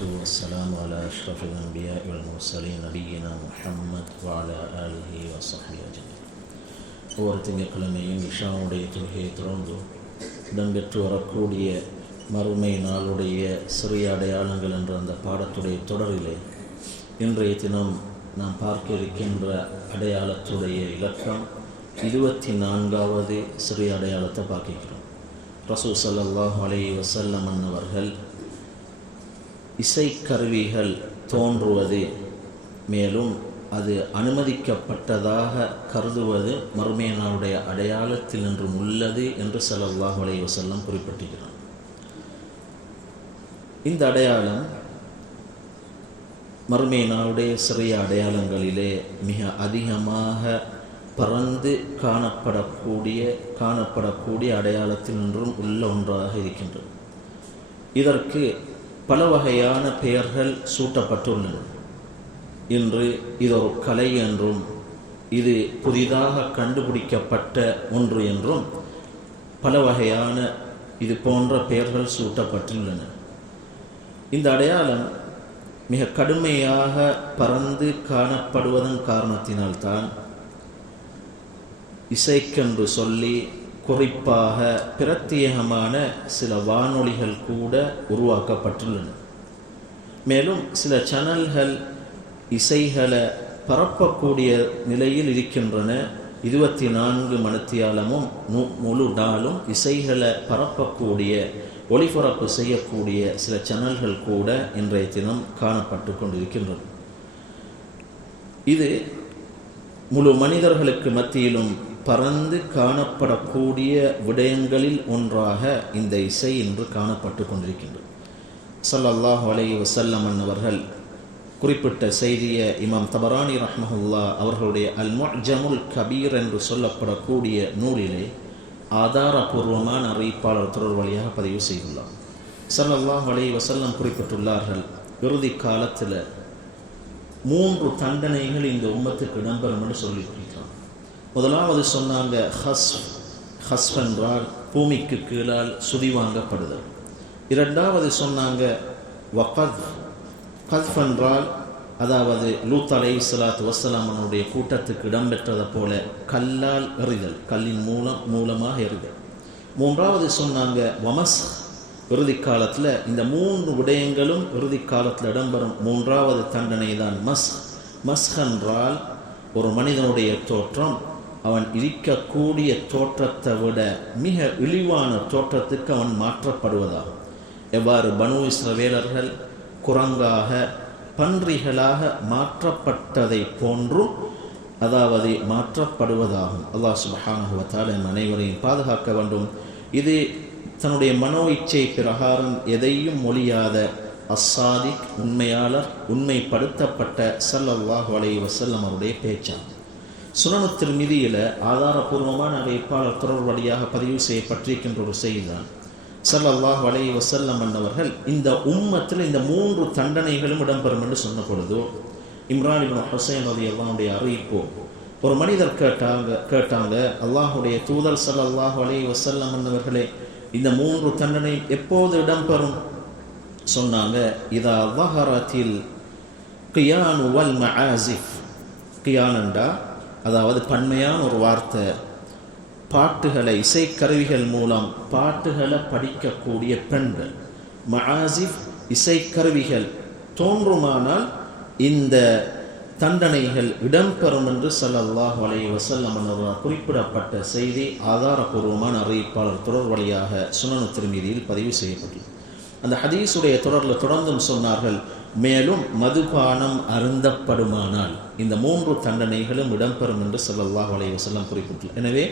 والسلام على أشرف الأنبياء والمرسلين نبينا محمد وعلى آله وصحبه أجمعين. ஒவ்வொரு திங்கட்கிழமையும் இஷாவுடைய தொழுகையை தொடர்ந்து இடம்பெற்று வரக்கூடிய மறுமை நாளுடைய சிறிய அடையாளங்கள் என்ற அந்த பாடத்துடைய தொடரிலே இன்றைய தினம் நாம் பார்க்க இருக்கின்ற அடையாளத்துடைய இலக்கம் 24வது சிறிய அடையாளத்தை பார்க்கிறோம். ரசூல் ஸல்லல்லாஹு அலைஹி வஸல்லம் அவர்கள் இசைக்கருவிகள் தோன்றுவது மேலும் அது அனுமதிக்கப்பட்டதாக கருதுவது மறுமை நாளுடைய அடையாளத்தில் என்றும் உள்ளது என்று ஸல்லல்லாஹு அலைஹி வஸல்லம் குறிப்பிட்டிருக்கிறார். இந்த அடையாளம் மறுமை நாளுடைய சிறிய அடையாளங்களிலே மிக அதிகமாக பறந்து காணப்படக்கூடிய அடையாளத்தில் என்றும் உள்ள ஒன்றாக இருக்கின்றது. இதற்கு பல வகையான பெயர்கள் சூட்டப்பட்டுள்ளன. இன்று இது ஒரு கலை என்றும் இது புதிதாக கண்டுபிடிக்கப்பட்ட ஒன்று என்றும் பல வகையான இது போன்ற பெயர்கள் சூட்டப்பட்டுள்ளன. இந்த அடையாளம் மிக கடுமையாக பறந்து காணப்படுவதன் காரணத்தினால்தான் இசைக்கென்று சொல்லி குறிப்பாக பிரத்யேகமான சில வானொலிகள் கூட உருவாக்கப்பட்டுள்ளன. மேலும் சில சேனல்கள் இசைகளை பரப்பக்கூடிய நிலையில் இருக்கின்றன. 24 மணித்தியாலமும் முழு நாளும் இசைகளை பரப்பக்கூடிய ஒளிபரப்பு செய்யக்கூடிய சில சேனல்கள் கூட இன்றைய தினம் காணப்பட்டு கொண்டிருக்கின்றன. இது முழு மனிதர்களுக்கு மத்தியிலும் பறந்து காணப்படக்கூடிய விடயங்களில் ஒன்றாக இந்த இசை இன்று காணப்பட்டு கொண்டிருக்கின்றது. ஸல்லல்லாஹு அலைஹி வஸல்லம் அவர்கள் குறிப்பிட்ட செய்தியை இமாம் தபரானி ரஹ்மஹுல்லா அவர்களுடைய அல் முஅஜமுல் கபீர் என்று சொல்லப்படக்கூடிய நூலிலே ஆதாரபூர்வமான அறிவிப்பாளர் தொடர் வழியாக பதிவு செய்துள்ளார். ஸல்லல்லாஹு அலைஹி வஸல்லம் குறிப்பிட்டுள்ளார்கள், இறுதி காலத்தில் 3 தண்டனைகள் இந்த உம்மத்துக்கு இடம்பெறும் என்று சொல்லியிருக்கிறார். முதலாவது சொன்னாங்க ஹஸ்ஃப் என்றால் பூமிக்கு கீழால் சுதி வாங்கப்படுதல். இரண்டாவது சொன்னாங்க கத்ஃப் என்றால் அதாவது லூத் அலைஹிஸ்ஸலாத்து வஸ்ஸலாமுடைய கூட்டத்துக்கு இடம்பெற்றதை போல கல்லால் எறிதல், கல்லின் மூலமாக எறிதல். மூன்றாவது சொன்னாங்க வமஸ், இறுதி காலத்தில் இந்த 3 விடயங்களும் இறுதி காலத்தில் இடம்பெறும் 3வது தண்டனை தான் மஸ் என்றால் ஒரு மனிதனுடைய தோற்றம் அவன் இருக்கக்கூடிய தோற்றத்தை விட மிக இழிவான தோற்றத்துக்கு அவன் மாற்றப்படுவதாகும். எவ்வாறு பனு இஸ்ரவேலர்கள் குரங்காக பன்றிகளாக மாற்றப்பட்டதை போன்றும் அதாவது மாற்றப்படுவதாகும். அல்லாஹ் சுப்ஹானஹு வ தஆலா அனைவரையும் பாதுகாக்க வேண்டும். இது தன்னுடைய மனோ இச்சை பிரகாரம் எதையும் மொழியாத அஸ்ஸாதிக் உண்மையாளர், உண்மைப்படுத்தப்பட்ட ஸல்லல்லாஹு அலைஹி வஸல்லம் அவருடைய பேச்சாகும். சுனன் திர்மிதியில ஆதாரபூர்வமான அறிவிப்பாளர் தொடர் வழியாக பதிவு செய்யப்பட்டிருக்கின்ற ஒரு செய்திதான். ஸல்லல்லாஹு அலைஹி வஸல்லம் அவர்கள் இந்த உம்மத்தில் இந்த 3 தண்டனைகளும் இடம்பெறும் என்று சொன்ன பொழுது இம்ரான் இப்னு ஹுசைன் ரலியல்லாஹு அன்ஹு அறிவிப்பு, ஒரு மனிதர் கேட்டாங்க அல்லாஹுடைய தூதர் ஸல்லல்லாஹு அலைஹி வஸல்லம் அவர்களே, இந்த 3 தண்டனை எப்போது இடம்பெறும்? சொன்னாங்க, இதா வஹரத்தில் கியானு வல் மஆசிஃப். கியானண்டா அதாவது பன்மையான ஒரு வார்த்தை, பாட்டுகளை இசைக்கருவிகள் மூலம் பாட்டுகளை படிக்கக்கூடிய பெண்கள். மஆசிஃப் இசைக்கருவிகள் தோன்றுமானால் இந்த தண்டனைகள் இடம்பெறும் என்று ஸல்லல்லாஹு அலைஹி வஸல்லம் அவர்கள் குறிப்பிடப்பட்ட செய்தி ஆதாரபூர்வமான அறிவிப்பாளர் தொடர் வழியாக சுனன் திர்மிதியில் பதிவு செய்யப்பட்டது. அந்த ஹதீஸுடைய தொடரில் தொடர்ந்தும் சொன்னார்கள், மேலும் மதுபானம் அருந்தப்படுமானால் இந்த 3 தண்டனைகளும் இடம்பெறும் என்று ஸல்லல்லாஹு அலைஹி வஸல்லம் குறிப்பிட்டார். எனவே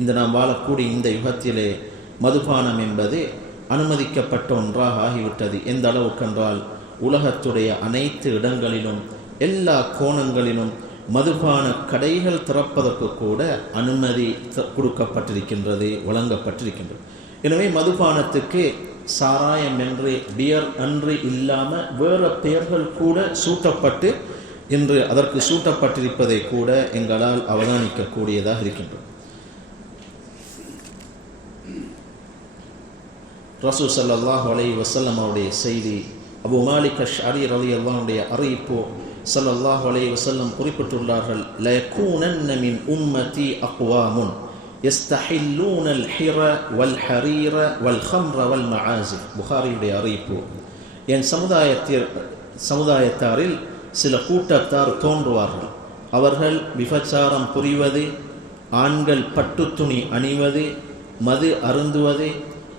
இந்த நாம் வாழக்கூடிய இந்த யுகத்திலே மதுபானம் என்பது அனுமதிக்கப்பட்ட ஒன்றாக ஆகிவிட்டது. எந்த அளவுக்கென்றால் உலகத்துடைய அனைத்து இடங்களிலும் எல்லா கோணங்களிலும் மதுபான கடைகள் திறப்பதற்கு கூட அனுமதி கொடுக்கப்பட்டிருக்கின்றது, வழங்கப்பட்டிருக்கின்றது. எனவே மதுபானத்துக்கு சாராயம் என்று பியர் அன்று இல்லாமல் வேறு பெயர்கள் கூட சூட்டப்பட்டு இன்று அதற்கு சூட்டப்பட்டிருப்பதை கூட எங்களால் அவதானிக்கக்கூடியதாக இருக்கின்றது. ரசூல் ஸல்லல்லாஹு அலைஹி வஸல்லம் அவருடைய செய்தி அபு மாலிக் அஷ்அரி ரலியல்லாஹு அன்ஹுடைய அறிவிப்பு ஸல்லல்லாஹு அலைஹி வஸல்லம் குறிப்பிட்டுள்ளார்கள், லயகூனன்ன மின் உம்மதி அக்வாமுன் யஸ்தஹில்லூனல் ஹிர வல் ஹரீர வல் ஹம்ர வல் மஆசிஃப். புகாரியுடைய அறிவிப்பு. என் சமுதாயத்தாரில் சில கூட்டத்தார் தோன்றுவார்கள். அவர்கள் விபச்சாரம் புரிவது, ஆண்கள் பட்டுத்துணி அணிவது, மது அருந்துவது,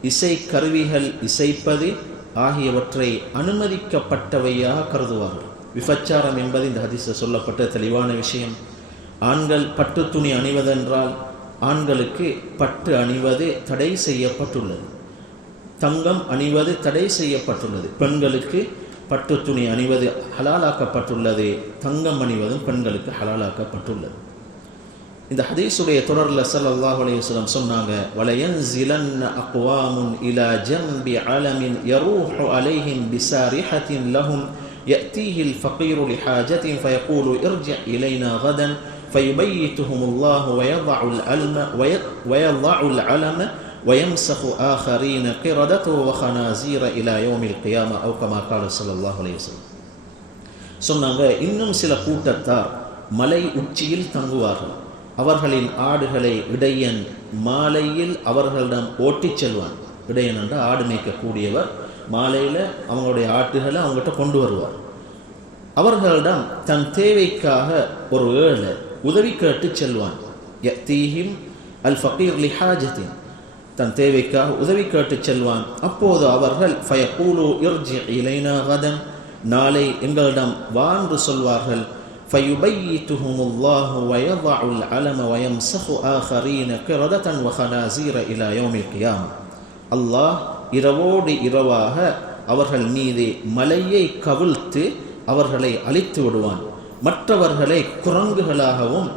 இசை கருவிகள் இசைப்பது ஆகியவற்றை அனுமதிக்கப்பட்டவையாக கருதுவார்கள். விபச்சாரம் என்பது இந்த ஹதீஸில் சொல்லப்பட்ட தெளிவான விஷயம். ஆண்கள் பட்டு துணி அணிவதென்றால் ஆண்களுக்கு பட்டு அணிவது தடை செய்யப்பட்டுள்ளது, தங்கம் அணிவது தடை செய்யப்பட்டுள்ளது. பெண்களுக்கு பட்டு துணி அணிவது ஹலாலாக்கப்பட்டுள்ளது, தங்கம் அணிவதும் பெண்களுக்கு ஹலாலாக்கப்பட்டுள்ளது. இந்த ஹதீஸுடைய தொடர்ல ஸல்லல்லாஹு அலைஹி வஸல்லம் சொன்னாங்க, வலயன்ஸிலன்ன அக்வாமுன் இலா ஜம்பி அலமின் யரூஹு அலைஹிம் பிசாரிஹத்தின் லஹும் யஅதீஹில் ஃபகீரு லிஹாஜத்தின் ஃபயகூலு இர்ஜிஅ் இலைனா கதன் ஃபயுபய்யிதுஹுமுல்லாஹு வயضعுல் அலம வயம்ஸஹு ஆகரீன கிரதது வஹனாஸீர இலா யௌமில் கியாமா அவ் கமா கால ஸல்லல்லாஹு அலைஹி வஸல்லம். சொன்னாங்க, இன்னும் சில கூட்டத்தார் மலை உச்சியில் தங்குவார்கள். அவர்களின் ஆடுகளை இடையன் மாலையில் அவர்களிடம் ஓட்டிச் செல்வான். இடையன் என்ற ஆடு மேய்க்கக்கூடியவர் மாலையில் அவங்களுடைய ஆட்டுகளை அவங்ககிட்ட கொண்டு வருவார். அவர்களிடம் தன் தேவைக்காக ஒரு ஏழை உதவி கேட்டு செல்வான். யத்தீஹிம் அல் ஃபகீர் லிஹாஜத்தின், தன் தேவைக்காக உதவி கேட்டு செல்வான். அப்போது அவர்கள் ஃபயகூலு இர்ஜி இலைனா கதன், நாளை எங்களிடம் வா என்று சொல்வார்கள். ஃபயுபய்யிதுஹுமுல்லாஹு வயضعுல் அலம வயம்ஸஹு ஆகரீன கிரததன் வஹனாஸீர இலா யௌமில் கியாமா. அல்லாஹ் இரவோடு இரவாக அவர்கள் மீது மலையை கவிழ்த்து அவர்களை அழித்து விடுவான், மற்றவர்களை குரங்குகளாகவும்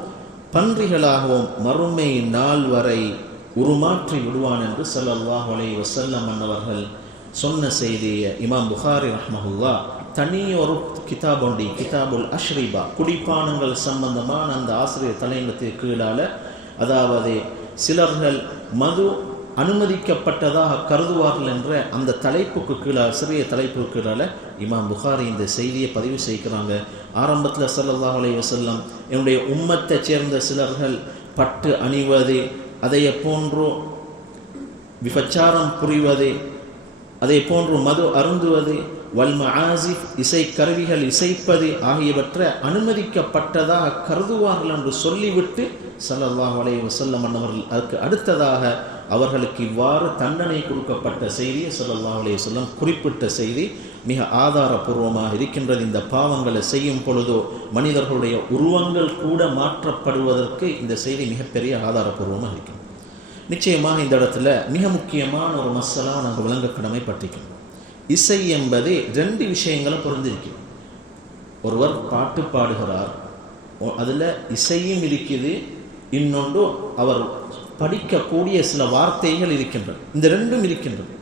பன்றிகளாகவும் மறுமை நாள் வரை உருமாற்றி விடுவான் என்று ஸல்லல்லாஹு அலைஹி வஸல்லம் அன்னவர்கள் சொன்ன செய்தியை இமாம் புகாரி ரஹ்மஹுல்லா தனியொரு கிதாப் ஒண்டி, கிதாபுல் அஷ்ரிபா, குடிப்பானங்கள் சம்பந்தமான அந்த ஆசிரியர் தலையங்கத்திற்கு கீழால, அதாவது சிலர்கள் மது அனுமதிக்கப்பட்டதாக கருதுவார்கள் என்ற அந்த தலைப்புக்கு கீழாக, சிறிய தலைப்புக்கு கீழால இமாம் புகாரி இந்த செய்தியை பதிவு செய்கிறாங்க. ஆரம்பத்தில் ஸல்லல்லாஹு அலைஹி வஸல்லம் என்னுடைய உம்மத்தை சேர்ந்த சிலர்கள் பட்டு அணிவது, அதை போன்று விபச்சாரம் புரிவது, அதை போன்று மது அருந்துவது, வல் மஆசிஃப் இசை கருவிகள் இசைப்பது ஆகியவற்றை அனுமதிக்கப்பட்டதாக கருதுவார்கள் என்று சொல்லிவிட்டு ஸல்லல்லாஹு அலைஹி வஸல்லம் அவர்கள் அதற்கு அடுத்ததாக அவர்களுக்கு இவ்வாறு தண்டனை கொடுக்கப்பட்ட செய்தியை ஸல்லல்லாஹு அலைஹி வஸல்லம் குறிப்பிட்ட செய்தி மிக ஆதாரபூர்வமாக இருக்கின்றது. இந்த பாவங்களை செய்யும் பொழுதோ மனிதர்களுடைய உருவங்கள் கூட மாற்றப்படுவதற்கு இந்த செய்தி மிகப்பெரிய ஆதாரபூர்வமாக இருக்கிறது. நிச்சயமாக இந்த இடத்துல மிக முக்கியமான ஒரு மசாலா நாங்கள் விளங்க கடமைப்பட்டிருக்கோம். இசை என்பது ரெண்டு விஷயங்களை பொருந்திருக்கும். ஒருவர் பாட்டு பாடுகிறார், அதில் இசையும் இருக்குது, இன்னொன்று அவர் படிக்கக்கூடிய சில வார்த்தைகள் இருக்கின்றன. இந்த ரெண்டும் இருக்கின்றது.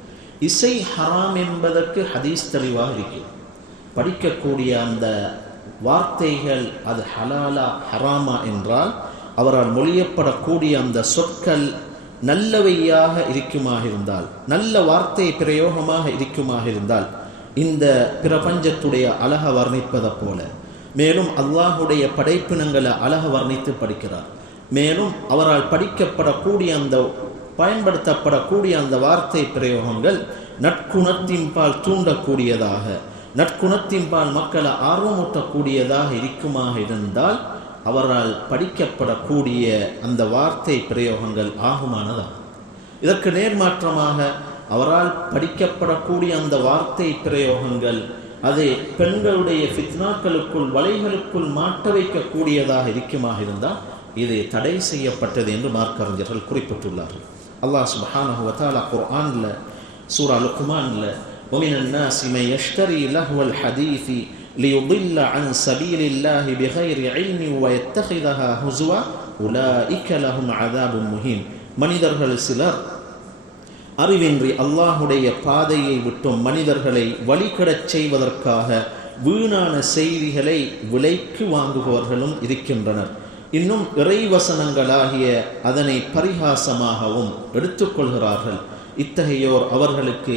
இசை ஹராம் என்பதற்கு ஹதீஸ் தெளிவாக இருக்கிறது. படிக்கக்கூடிய அந்த வார்த்தைகள் அது ஹலாலா ஹராமா என்றால் அவரால் மொழியப்படக்கூடிய அந்த சொற்கள் நல்லவையாக இருக்குமாக இருந்தால், நல்ல வார்த்தை பிரயோகமாக இருக்குமாக இருந்தால், இந்த பிரபஞ்சத்துடைய அழக வர்ணிப்பதை போல, மேலும் அல்லாஹுடைய படைப்பினங்களை அழக வர்ணித்து படிக்கிறார். மேலும் அவரால் படிக்கப்படக்கூடிய அந்த பயன்படுத்தப்படக்கூடிய அந்த வார்த்தை பிரயோகங்கள் நற்குணத்தின்பால் தூண்டக்கூடியதாக, நற்குணத்தின்பால் மக்களை ஆர்வமூட்டக்கூடியதாக இருக்குமாக இருந்தால் அவரால் படிக்கப்படக்கூடிய அந்த வார்த்தை பிரயோகங்கள் ஆகுமானதாகும். இதற்கு நேர்மாற்றமாக அவரால் படிக்கப்படக்கூடிய அந்த வார்த்தை பிரயோகங்கள் அது பெண்களுடைய ஃபித்னாக்களுக்குள் வலைகளுக்குள் மாட்ட வைக்கக்கூடியதாக இருக்குமாக இருந்தால் இது தடை செய்யப்பட்டது என்று மார்க்கறிஞர்கள் குறிப்பிட்டுள்ளார்கள். அல்லாஹ் சுப்ஹானஹு வ தஆலா குர்ஆன்ல சூரா லுக்மான்ல وَمِنَ النَّاسِ مَن يَشْتَرِي لَهْوَ الْحَدِيثِ لِيُضِلَّ عَنْ سَبِيلِ اللَّهِ بِغَيْرِ عِلْمٍ وَيَتَّخِذَهَا هُزُوًا أُولَئِكَ لَهُمْ عَذَابٌ مُهِينٌ. மனிதர்கள் சிலர் அறிவின்றி அல்லாஹுடைய பாதையை விட்டும் மனிதர்களை வழிகடச் செய்வதற்காக வீணான செய்திகளை விலைக்கு வாங்குபவர்களும் இருக்கின்றனர். இன்னும் இறைவசனங்களாகிய அதனை பரிகாசமாகவும் எடுத்துக்கொள்கிறார்கள். இத்தகையோர் அவர்களுக்கு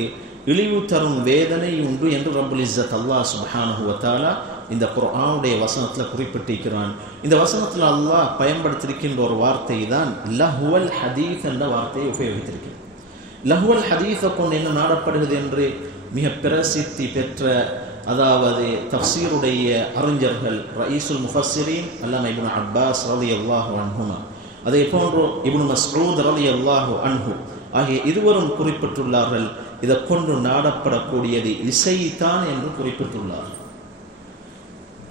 இழிவு தரும் வேதனை உண்டு என்று ரப்புல் இஸ்ஸத் அல்லாஹ் சுப்ஹானஹு வ தஆலா இந்த குர்ஆனுடைய வசனத்தில் குறிப்பிட்டிருக்கிறான். இந்த வசனத்தில் அல்லாஹ் பயன்படுத்தியிருக்கின்ற ஒரு வார்த்தை தான் லஹுவல் ஹதீஸ் என்ற வார்த்தையை உபயோகித்திருக்கிறார். லஹுவல் ஹதீஸை கொண்டு என்ன நாடப்படுகிறது என்று மிக பிரசித்தி பெற்ற அதாவது தஃப்சீருடைய அறிஞர்கள் ரயீசுல் முஃபஸ்ஸிரீன் அல்லாமா இப்னு அப்பாஸ் ரலியல்லாஹு அன்ஹுமா, அதே போன்று இப்னு மஸ்ஊத் ரலியல்லாஹு அன்ஹு ஆகிய இருவரும் குறிப்பிட்டுள்ளார்கள். இதை கொண்டு நாடப்படக்கூடியது இசைத்தான் என்று குறிப்பிட்டுள்ளார்கள்.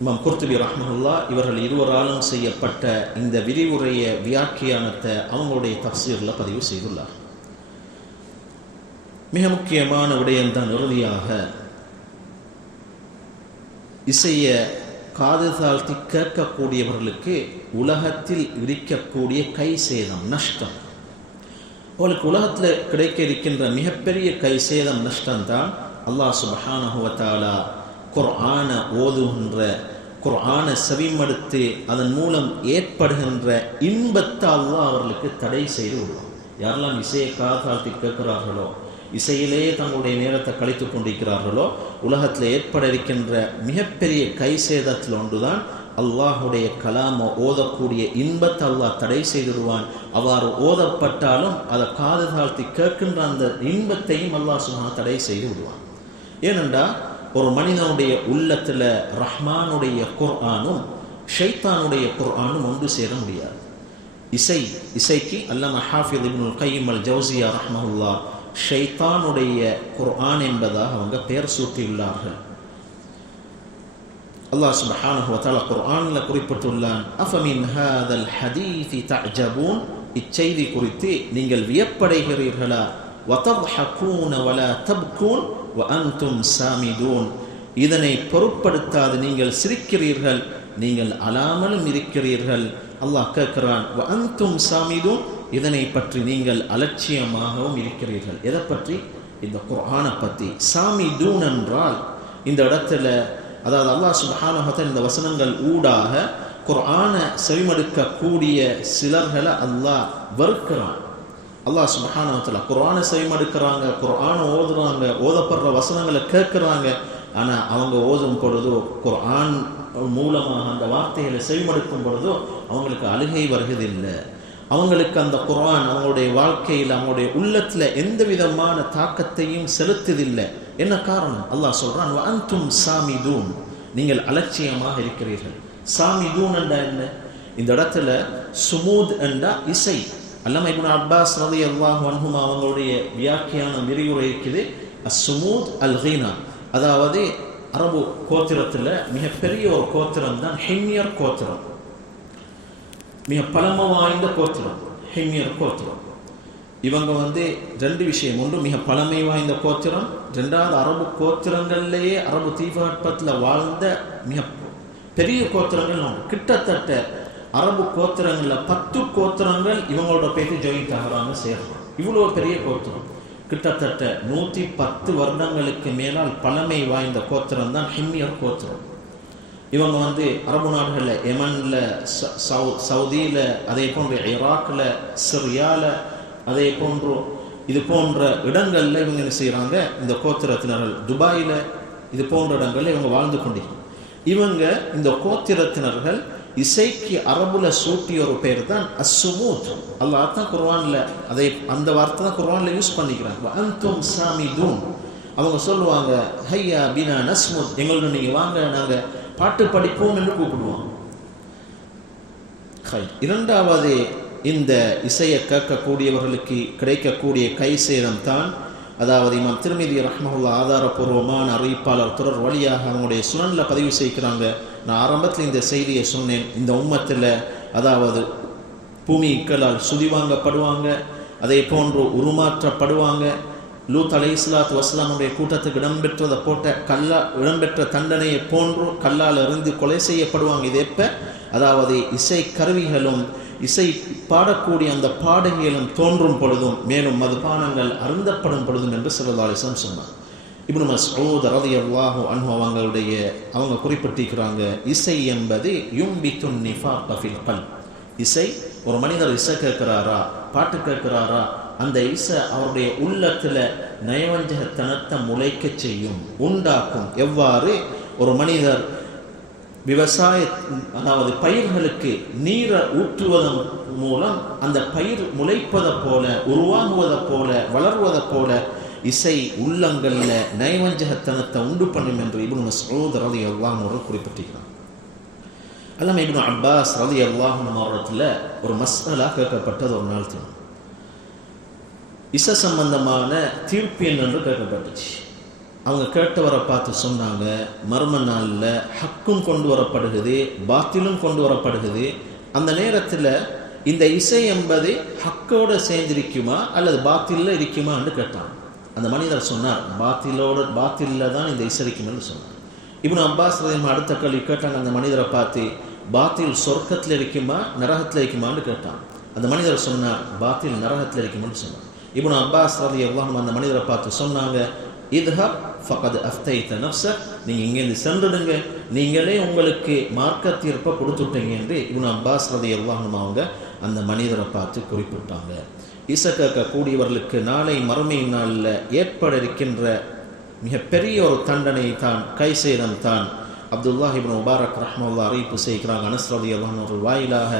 இமாம் குர்துபி ரஹ்மத்துல்லாஹ் இவர்கள் இருவராலும் செய்யப்பட்ட இந்த விரிவுரைய வியாக்கியானத்தை அவங்களுடைய தஃப்சீரில் பதிவு செய்துள்ளார். மிக முக்கியமான விடயம்தான் இறுதியாக இசைய காது தாழ்த்தி கேட்கக்கூடியவர்களுக்கு உலகத்தில் இருக்கக்கூடிய கை சேதம் நஷ்டம். அவளுக்கு உலகத்தில் கிடைக்க இருக்கின்ற மிகப்பெரிய கை சேதம் நஷ்டம்தான் அல்லாஹ் சுப்ஹானஹு வ தஆலா குர்ஆனை ஓதுகின்ற, குர்ஆனை செவிமடுத்து அதன் மூலம் ஏற்படுகின்ற இன்பத்தை அல்லாஹ் அவர்களுக்கு தடை செய்து விடுவான். யாரெல்லாம் இசையை காதாழ்த்தி கேட்கிறார்களோ, இசையிலேயே தங்களுடைய நேரத்தை கழித்து கொண்டிருக்கிறார்களோ, உலகத்தில் ஏற்பட இருக்கின்ற மிகப்பெரிய கை சேதத்தில் ஒன்றுதான் அல்லாஹுடைய கலாமை ஓதக்கூடிய இன்பத்தை அல்லாஹ் தடை செய்திடுவான். அவ்வாறு ஓதப்பட்டாலும் அதை காது தாழ்த்தி கேட்கின்ற அந்த இன்பத்தையும் அல்லாஹ் சுப்ஹானஹு தடை செய்து விடுவான். ஏனென்றால் ஒரு மனிதனுடைய உள்ளத்தில் ரஹ்மானுடைய குர்ஆனும் ஷைத்தானுடைய குர்ஆனும் ஒன்று சேர முடியாது. இசைக்கு அல்லாமா ஹாஃபிஸ் இப்னுல் கய்யிம் அல் ஜௌஸியா ரஹ்மஹுல்லாஹ் ஷைத்தானுடைய குர்ஆன் என்பதாக அவங்க பெயர் சூட்டியுள்ளார்கள். அல்லாஹ் சுப்ஹானஹு வ தஆலா குர்ஆனில் குறிப்பிட்டுள்ளான், அஃபமின் ஹாதல் ஹதீஸி தஅஜபூன், இச்செய்தி குறித்து நீங்கள் வியப்படைகிறீர்களா, வதத்ஹகூன வலா தப்கூன் வஅன்தும் சாமிதூன், இதனை பொருட்படுத்தாது நீங்கள் சிரிக்கிறீர்கள், நீங்கள் அழாமலும் இருக்கிறீர்கள். அல்லாஹ் கேட்கிறான், வஅன்தும் சாமிதூன், இதனை பற்றி நீங்கள் அலட்சியமாகவும் இருக்கிறீர்கள். எதை பற்றி? இந்த குர்ஆனை பற்றி. சாமிதூன் என்றால் இந்த இடத்துல அதாவது அல்லாஹ் சுப்ஹானஹு வ தஆலா இந்த வசனங்கள் ஊடாக குர்ஆனை செவிமடுக்கக்கூடிய சிலர்களை அல்லாஹ் வெறுக்கிறான். அல்லாஹ் சுப்ஹானஹு வ தஆலா குர்ஆனை செவிமடுக்கிறாங்க, குர்ஆனை ஓதுறாங்க, ஓதப்படுற வசனங்களை கேட்குறாங்க. ஆனால் அவங்க ஓதும் பொழுதோ, குர்ஆன் மூலமாக அந்த வார்த்தைகளை செவிமடுக்கும் பொழுதோ அவங்களுக்கு அழுகை வருவதில்லை. அவங்களுக்கு அந்த குர்ஆன் அவங்களுடைய வாழ்க்கையில் அவங்களுடைய உள்ளத்தில் எந்த விதமான தாக்கத்தையும் செலுத்துவதில்லை. என்ன காரணம்? அல்லாஹ் சொல்றான், வஅன்தும் சாமிதூன், நீங்கள் அலட்சியமாக இருக்கிறீர்கள். சாமிதூன் என்றா என்ன? இந்த இடத்துல சுமூத் என்றா இசை. அல்லாமா இப்னு அப்பாஸ் ரலியல்லாஹு அன்ஹுமா அவங்களுடைய வியாக்கியானம் விரிவுரை இருக்குது. அஸ்ஸுமூத் அல் கீனா, அதாவது அரபு கோத்திரத்தில் மிகப்பெரிய ஒரு கோத்திரம் தான் ஹிம்யர் கோத்திரம். மிக பழமை வாய்ந்த கோத்திரம் ஹிம்யர் கோத்திரம். இவங்க ரெண்டு விஷயம். ஒன்று, மிக பழமை வாய்ந்த கோத்திரம். ரெண்டாவது, அரபு கோத்திரங்கள்லேயே அரபு தீபகற்பத்தில் வாழ்ந்த மிக பெரிய கோத்திரங்கள் உண்டு. கிட்டத்தட்ட அரபு கோத்திரங்களில் 10 கோத்திரங்கள் இவங்களோட பேசி ஜாயின் ஆகிறாங்க, சேர்றாங்க. இவ்வளோ பெரிய கோத்திரம். கிட்டத்தட்ட 110 வருடங்களுக்கு மேலால் பழமை வாய்ந்த கோத்திரம் தான் ஹிம்யர் கோத்திரம். இவங்க அரபு நாடுகளில், யமனில், சவுதியில், அதே போன்று ஈராக்கில், சிரியாவில், அதே போன்று இது போன்ற இடங்களில் இவங்க என்ன செய்கிறாங்க, இந்த கோத்திரத்தினர்கள் துபாயில் இது போன்ற இடங்களில் இவங்க வாழ்ந்து கொண்டிருக்கிறாங்க. இவங்க இந்த கோத்திரத்தினர்கள் இசைக்கு அரபுல சூட்டிய ஒரு பேர் தான் அஸ்ஸுமூத். அல்லாஹ் தான் குர்ஆனில் அந்த வார்த்தை தான் குர்ஆனில் யூஸ் பண்ணிக்கிறாங்க. வஅன்தும் சாமிதூன். அவங்க சொல்லுவாங்க, ஹையா பினா நஸ்முத், எங்களுக்கு நீங்கள் வாங்க, நாங்கள் பாட்டு படிப்போம் என்று கூப்பிடுவோம். இரண்டாவது, இந்த இசையை கேட்கக்கூடியவர்களுக்கு கிடைக்கக்கூடிய கை சேதம் தான், அதாவது இமாம் திர்மிதி ரஹ்மஹுல்லாஹ் ஆதாரபூர்வமான அறிவிப்பாளர் தொடர் வழியாக அவங்களுடைய சுனனில் பதிவு செய்கிறாங்க. நான் ஆரம்பத்தில் இந்த செய்தியை சொன்னேன். இந்த உம்மத்தில் அதாவது பூமிக்களால் சுதிவாங்கப்படுவாங்க, அதே போன்று உருமாற்றப்படுவாங்க. லூத் அலைஹிஸ்ஸலாத்து வஸ்ஸலாமுடைய கூட்டத்துக்கு இடம்பெற்ற தண்டனையை போன்று கல்லால் எறிந்து கொலை செய்யப்படுவாங்க. இது எப்போ? அதாவது இசை கருவிகளும் இசை பாடக்கூடிய அந்த பாடகிகளும் தோன்றும் பொழுதும், மேலும் மதுபானங்கள் அருந்தப்படும் பொழுதும் என்று ஸல்லல்லாஹு அலைஹி வஸல்லம் சொன்னார். இப்னு மஸ்ஊத் ரலியல்லாஹு அன்ஹு அவங்க குறிப்பிட்டிருக்கிறாங்க, இசை என்பது யும்பித்துன் நிஃபாக ஃபில் கல்ப். இசை, ஒரு மனிதர் இசை கேட்கிறாரா, பாட்டு கேட்கிறாரா, அந்த இசை அவருடைய உள்ளத்தில் நயவஞ்சகத்தனத்தை முளைக்க செய்யும், உண்டாக்கும். எவ்வாறு ஒரு மனிதர் விவசாய அதாவது பயிர்களுக்கு நீரை ஊற்றுவதன் மூலம் அந்த பயிர் முளைப்பதை போல, உருவாகுவதை போல, வளர்வதை போல இசை உள்ளங்கள்ல நயவஞ்சகத்தனத்தை உண்டு பண்ணும் என்று இப்னு மஸ்ஊத் ரலியல்லாஹு அன்ஹு குறிப்பிட்டிருக்கிறார். அல்லாம இப்னு அப்பாஸ் ரலியல்லாஹு அன்ஹு அவர்களிடத்துல ஒரு மஸ்அலா கேட்கப்பட்டது. ஒரு நாள் தோணும் இசை சம்பந்தமான தீர்ப்பு என்று கேட்கப்பட்டுச்சு. அவங்க கேட்டவரை பார்த்து சொன்னாங்க, மர்ம நாளில் ஹக்கும் கொண்டு வரப்படுகிறது, பாத்திலும் கொண்டு வரப்படுகிறது. அந்த நேரத்தில் இந்த இசை என்பது ஹக்கோடு சேர்ந்திருக்குமா அல்லது பாத்திலில் இருக்குமா என்று கேட்டாங்க. அந்த மனிதர் சொன்னார், பாத்திலில் தான் இந்த இசை இருக்கும் என்று சொன்னார். இப்னு அப்பாஸ் அடுத்த கேள்வி கேட்டாங்க அந்த மனிதரை பார்த்து, பாத்தில் சொர்க்கத்தில் இருக்குமா நரகத்தில் இருக்குமான்னு கேட்டாங்க. அந்த மனிதர் சொன்னார், பாத்தில் நரகத்தில் இருக்குமான்னு சொன்னார். இப்னு அப்பாஸ் ரலியல்லாஹு அன்ஹு அந்த மனிதரை பார்த்து சொன்னாங்க, இத்ஹப் ஃபகத் அஃப்தைத நஃப்ஸக், நீங்கள் இங்கேருந்து சென்றுடுங்க, நீங்களே உங்களுக்கு மார்க்க தீர்ப்பை கொடுத்துட்டீங்க என்று இப்னு அப்பாஸ் ரலியல்லாஹு அன்ஹு அவங்க அந்த மனிதரை பார்த்து குறிப்பிட்டாங்க. இசை கேட்கக்கூடியவர்களுக்கு நாளை மறுமை நாளில் ஏற்பட இருக்கின்ற மிகப்பெரிய ஒரு தண்டனை தான், கைசேதம் தான். அப்துல்லாஹ் இப்னு முபாரக் ரஹ்மத்துல்லாஹி அறிவிப்பு செய்கிறாங்க, அனஸ் ரலியல்லாஹு அன்ஹு வாயிலாக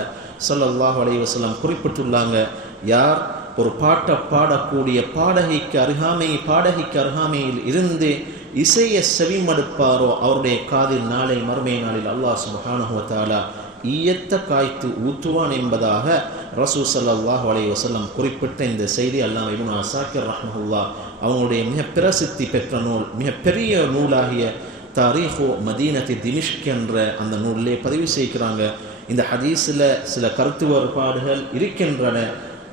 ஸல்லல்லாஹு அலைஹி வஸல்லம் குறிப்பிட்டுள்ளாங்க, யார் ஒரு பாட்டை பாடக்கூடிய பாடகிக்கு அருகாமையில் இருந்து இசையை செவிமடுப்பாரோ அவருடைய காதில் நாளை மறுமை நாளில் அல்லாஹ் சுப்ஹானஹு வ தஆலா ஈயத்தை காய்த்து ஊற்றுவான் என்பதாக ரசூல் ஸல்லல்லாஹு அலைஹி வஸல்லம் குறிப்பிட்ட இந்த செய்தி அல்லாம இப்னு அஸாக்கிர் ரஹ்மத்துல்லாஹ் அவங்களுடைய மிக பிரசித்தி பெற்ற நூல், மிகப்பெரிய நூலாகிய தாரீஹு மதீனத்தி திமிஷ்க் என்ற அந்த நூலிலே பதிவு செய்கிறாங்க. இந்த ஹதீஸில் சில கருத்து வேறுபாடுகள் இருக்கின்றன.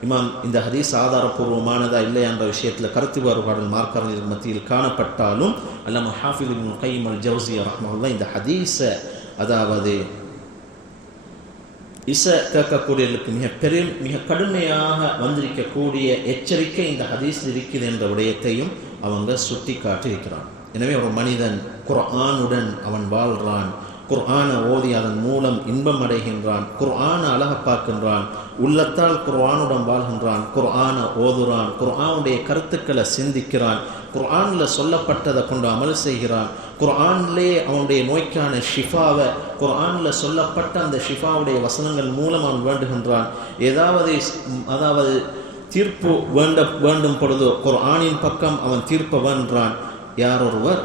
இமாம் இந்த ஹதீஸ் ஆதாரபூர்வமானதா இல்லையா என்ற விஷயத்தில் கருத்து வேறுபாடுகள் மார்க்கறிஞர்கள் மத்தியில் காணப்பட்டாலும் அல்லாம ஹாஃபிஸ் இப்னு கையிம் அல் ஜௌஸிய்யா ரஹ்மத்துல்லாஹ் இந்த ஹதீஸை, அதாவது இசை கேட்கக்கூடியவர்களுக்கு மிக கடுமையாக வந்திருக்கக்கூடிய எச்சரிக்கை இந்த ஹதீஸ் இருக்குது என்ற விடயத்தையும் அவங்க சுட்டி காட்டியிருக்கிறான். எனவே ஒரு மனிதன் குர்ஆனுடன் அவன் வாழ்கிறான், குர்ஆனை ஓதி அதன் மூலம் இன்பம் அடைகின்றான், குர்ஆனை அழக பார்க்கின்றான், உள்ளத்தால் குர்ஆனுடன் வாழ்கின்றான், குர்ஆனை ஓதுறான், குர்ஆனுடைய கருத்துக்களை சிந்திக்கிறான், குர்ஆனில் சொல்லப்பட்டதை கொண்டு அமல் செய்கிறான், குர்ஆனிலே அவனுடைய நோய்க்கான ஷிஃபாவை குர்ஆனில் சொல்லப்பட்ட அந்த ஷிஃபாவுடைய வசனங்கள் மூலம் அவன் வேண்டுகின்றான். அதாவது தீர்ப்பு வேண்டும் பொழுதோ குர்ஆனின் பக்கம் அவன் தீர்ப்பை வேண்டான். யார் ஒருவர்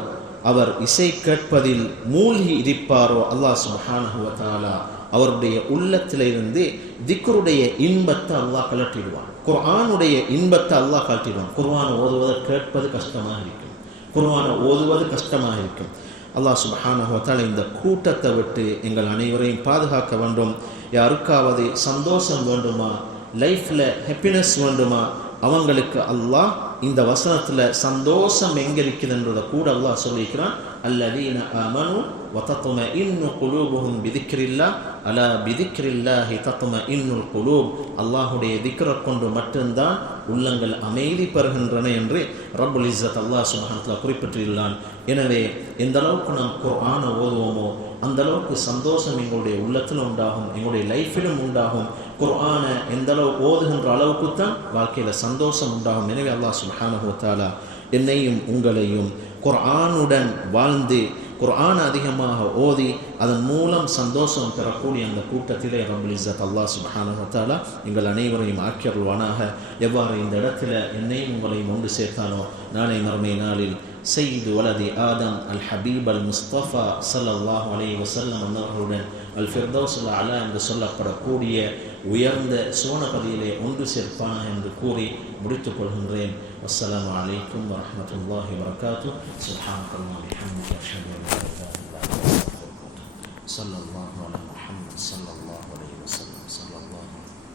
அவர் இசை கேட்பதில் மூழ்கி இருப்பாரோ அல்லாஹ் சுப்ஹானஹு வ தஆலா அவருடைய உள்ளத்திலிருந்து திக்ருடைய இன்பத்தை அல்லாஹ் கலட்டிடுவான், குர்ஆனுடைய இன்பத்தை அல்லாஹ் கலட்டிடுவான். குர்ஆனை ஓதுவதை கேட்பது கஷ்டமாக இருக்கும், குர்ஆனை ஓதுவது கஷ்டமாக இருக்கும். அல்லாஹ் சுப்ஹானஹு வ தஆலா இந்த கூட்டத்தை விட்டு எங்கள் அனைவரையும் பாதுகாக்க வேண்டும். யாருக்காவது சந்தோஷம் வேண்டுமா, லைஃப்பில் ஹாப்பினஸ் வேண்டுமா, அவங்களுக்கு அல்லாஹ் இந்த வசனத்தில் சந்தோஷம் எங்கே இருக்குதுன்றதை கூட அல்லாஹ் சொல்லிக்கிறான். அல்லதீன ஆமனு வ தத்மஇன்னு குலூபுஹும் பிதிக்ரில்லாஹ் அலா பிதிக்ரில்லாஹி தத்மஇன்னுல் குலூப், அல்லாஹுடைய திக்ரை கொண்டு மட்டும்தான் உள்ளங்கள் அமைதி பெறுகின்றன என்று ரப்புல் இஸ்ஸத் அல்லாஹ் சுப்ஹானஹு வ தஆலா குறிப்பிட்டுள்ளான். எனவே எந்த அளவுக்கு நாம் குர்ஆனை ஓதுவோமோ அந்த அளவுக்கு சந்தோஷம் எங்களுடைய உள்ளத்தில் உண்டாகும், எங்களுடைய லைஃப்பிலும் உண்டாகும். குர்ஆனை எந்த அளவு ஓதுகின்ற அளவுக்கு தான் வாழ்க்கையில் சந்தோஷம் உண்டாகும். எனவே அல்லாஹ் சுப்ஹானஹு வ தஆலா என்னையும் உங்களையும் குர்ஆனுடன் வாழ்ந்து குர்ஆனை அதிகமாக ஓதி அதன் மூலம் சந்தோஷம் பெறக்கூடிய அந்த கூட்டத்திலே ரப்புல் இஸ்ஸத் அல்லாஹ் சுப்ஹானஹு வ தஆலா எங்கள் அனைவரையும் ஆக்கியருள்வானாக. எவ்வாறு இந்த இடத்துல என்னையும் உங்களையும் ஒன்று சேர்த்தானோ நாளை மறுமை நாளில் சையீது வலதி ஆதம் அல் ஹபீப் அல் முஸ்தஃபா ஸல்லல்லாஹு அலைஹி வஸல்லம் அவர்களுடன் அல் ஃபிர்தௌஸுல் அலா என்று சொல்லப்படக்கூடிய உயர்ந்த சுவனபதியிலே ஒன்று சேர்ப்பானா என்று கூறி முடித்துக் கொள்கின்றேன். வஸ்ஸலாமு அலைக்கும் வரஹ்மத்துல்லாஹி வபரகாத்துஹு. சுப்ஹானல்லாஹி வ பிஹம்திஹி அஷ்ஹது அன் லா இலாஹா இல்லா அன்த அஸ்தக்ஃபிருக வ அத்தூபு இலைக். ஸல்லல்லாஹு அலா முஹம்மத் ஸல்லல்லாஹு அலைஹி வஸல்லம் ஸல்லல்லாஹு